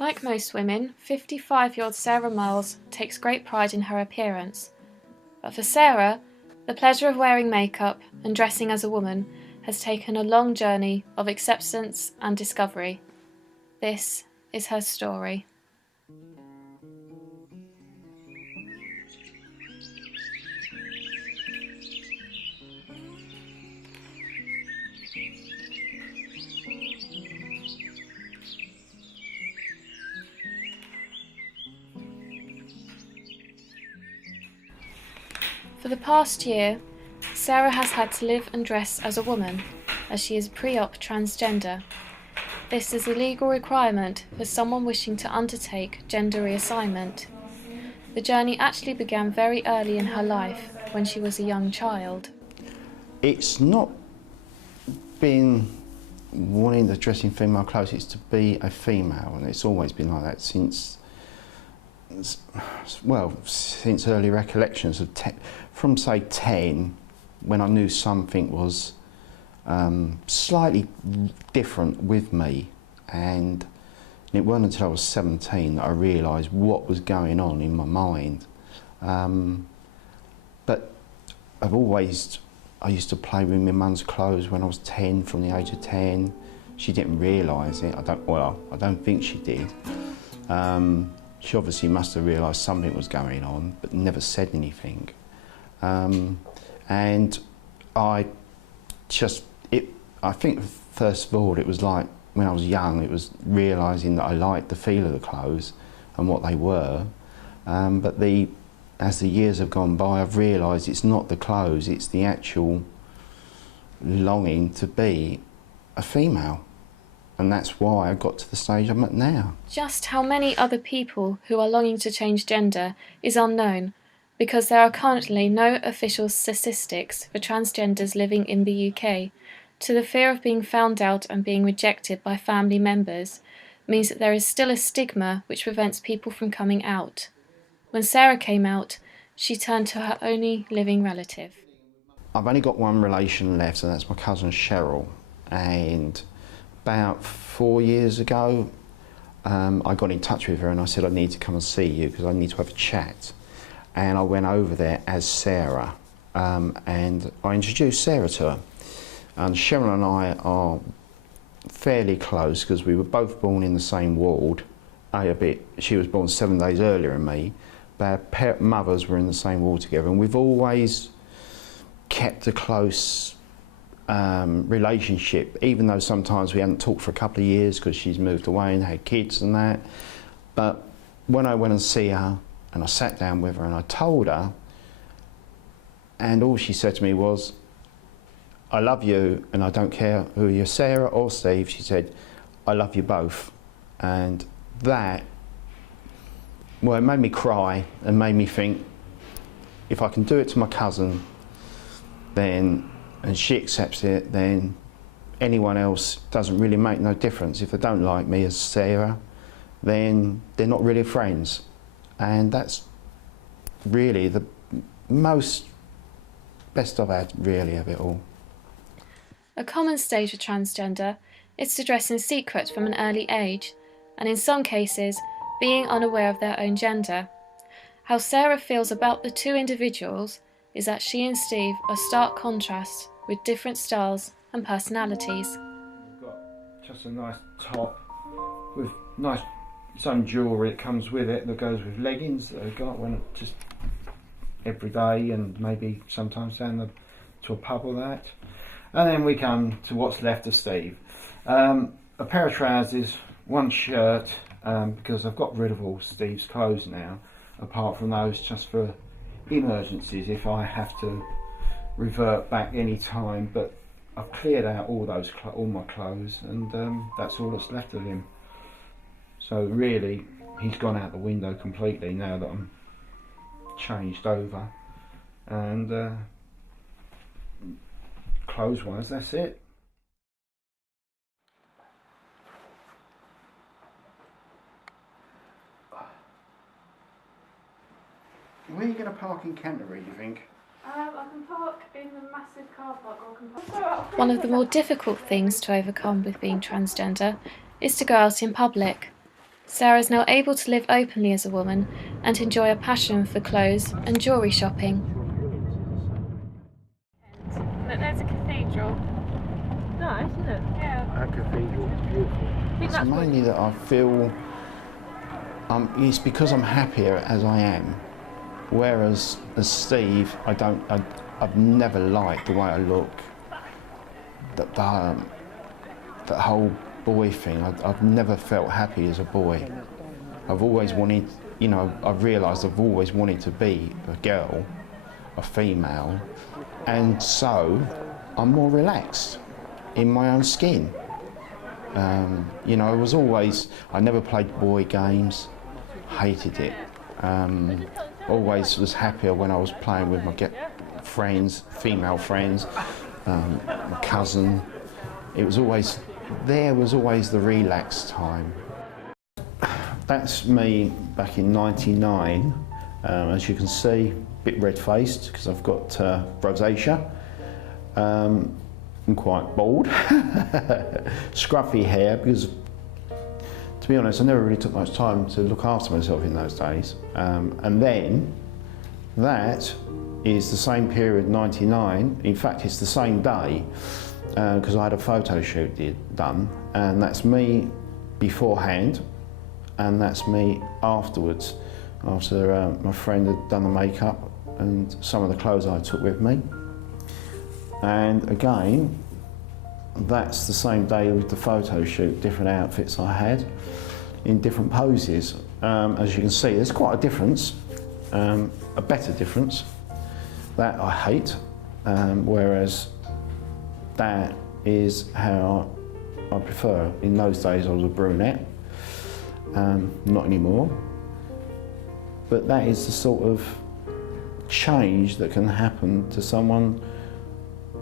Like most women, 55-year-old Sarah Miles takes great pride in her appearance. But for Sarah, the pleasure of wearing makeup and dressing as a woman has taken a long journey of acceptance and discovery. This is her story. For the past year, Sarah has had to live and dress as a woman, as she is pre-op transgender. This is a legal requirement for someone wishing to undertake gender reassignment. The journey actually began very early in her life, when she was a young child. It's not been wanting to dress in female clothes, it's to be a female, and it's always been like that since early recollections of from say 10, when I knew something was slightly different with me, and it wasn't until I was 17 that I realised what was going on in my mind. But I used to play with my mum's clothes when I was 10, from the age of 10. She didn't realise it. I don't think she did. She obviously must have realised something was going on, but never said anything. And I think first of all, it was like when I was young, it was realising that I liked the feel of the clothes and what they were. But as the years have gone by, I've realised it's not the clothes, it's the actual longing to be a female. And that's why I got to the stage I'm at now. Just how many other people who are longing to change gender is unknown, because there are currently no official statistics for transgenders living in the UK. So the fear of being found out and being rejected by family members means that there is still a stigma which prevents people from coming out. When Sarah came out, she turned to her only living relative. I've only got one relation left, and that's my cousin Cheryl. And about 4 years ago, I got in touch with her and I said, I need to come and see you because I need to have a chat. And I went over there as Sarah, and I introduced Sarah to her. And Cheryl and I are fairly close because we were both born in the same ward. She was born 7 days earlier than me, but our mothers were in the same ward together, and we've always kept a close relationship, even though sometimes we hadn't talked for a couple of years because she's moved away and had kids and that. But when I went and see her and I sat down with her and I told her, and all she said to me was, I love you and I don't care who you're, Sarah or Steve. She said, I love you both. And that, well, it made me cry and made me think, if I can do it to my cousin, then, and she accepts it, then anyone else doesn't really make no difference. If they don't like me as Sarah, then they're not really friends. And that's really the best I've had, really, of it all. A common stage of transgender is to dress in secret from an early age, and in some cases, being unaware of their own gender. How Sarah feels about the two individuals is that she and Steve are stark contrasts with different styles and personalities. We've got just a nice top with nice some jewellery that comes with it that goes with leggings that I've got when just every day, and maybe sometimes down to a pub or that. And then we come to what's left of Steve. A pair of trousers, one shirt, because I've got rid of all Steve's clothes now, apart from those just for emergencies if I have to revert back any time. But I've cleared out all my clothes, and that's all that's left of him. So really, he's gone out the window completely now that I'm changed over. And clothes-wise, that's it. Where are you going to park in Canterbury, do you think? I can park in the massive car park, or I can park... One of the more difficult things to overcome with being transgender is to go out in public. Sarah is now able to live openly as a woman and enjoy a passion for clothes and jewellery shopping. Look, there's a cathedral. Nice, isn't it? Yeah. A cathedral is beautiful. Think It's that's what- mainly that I feel it's because I'm happier as I am. Whereas as Steve, I've never liked the way I look. That whole boy thing, I've never felt happy as a boy. I've always wanted, you know, I've realised I've always wanted to be a girl, a female, and so I'm more relaxed in my own skin. You know, I never played boy games, hated it. Always was happier when I was playing with my friends, female friends, my cousin. There was always the relaxed time. That's me back in '99. As you can see, a bit red-faced because I've got rosacea. I'm quite bald. Scruffy hair because, to be honest, I never really took much time to look after myself in those days. And then that is the same period, '99. In fact, it's the same day because I had a photo shoot done, and that's me beforehand, and that's me afterwards, after my friend had done the makeup and some of the clothes I took with me. And again, that's the same day with the photo shoot, different outfits I had in different poses. As you can see, there's quite a difference, a better difference. That I hate, whereas that is how I prefer. In those days I was a brunette, not anymore. But that is the sort of change that can happen to someone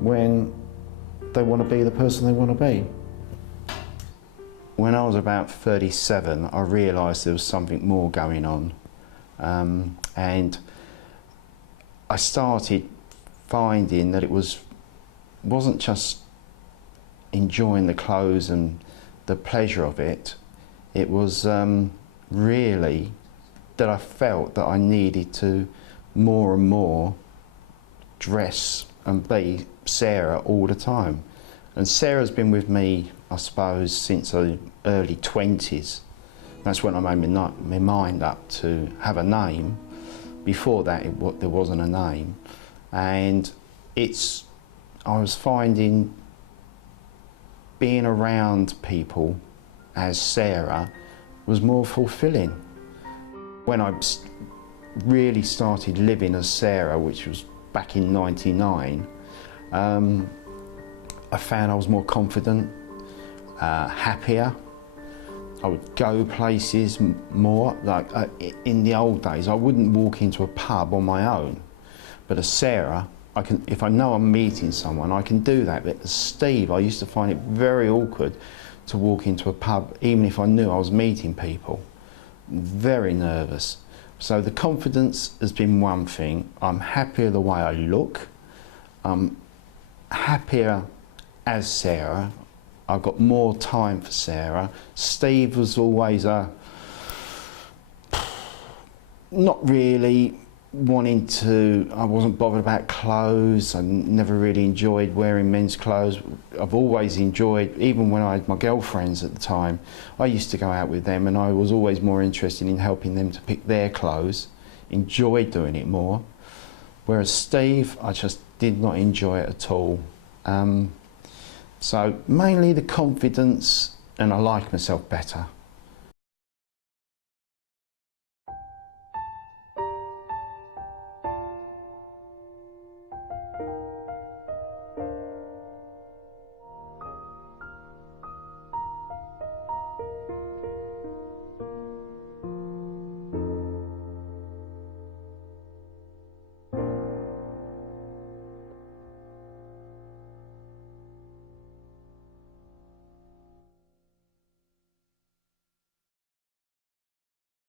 when they want to be the person they want to be. When I was about 37, I realised there was something more going on. And I started finding that it wasn't just enjoying the clothes and the pleasure of it. It was really that I felt that I needed to more and more dress and be Sarah all the time. And Sarah's been with me, I suppose, since the early 20s. That's when I made my mind up to have a name. Before that, there wasn't a name. And I was finding being around people as Sarah was more fulfilling. When I really started living as Sarah, which was back in '99, I found I was more confident, happier. I would go places more. Like in the old days, I wouldn't walk into a pub on my own. But as Sarah, if I know I'm meeting someone, I can do that. But as Steve, I used to find it very awkward to walk into a pub, even if I knew I was meeting people. Very nervous. So the confidence has been one thing. I'm happier the way I look. I'm happier as Sarah. I've got more time for Sarah. Steve was always not really wanting to, I wasn't bothered about clothes. I never really enjoyed wearing men's clothes. I've always enjoyed, even when I had my girlfriends at the time, I used to go out with them and I was always more interested in helping them to pick their clothes, enjoyed doing it more. Whereas Steve, I just did not enjoy it at all. So mainly the confidence, and I like myself better.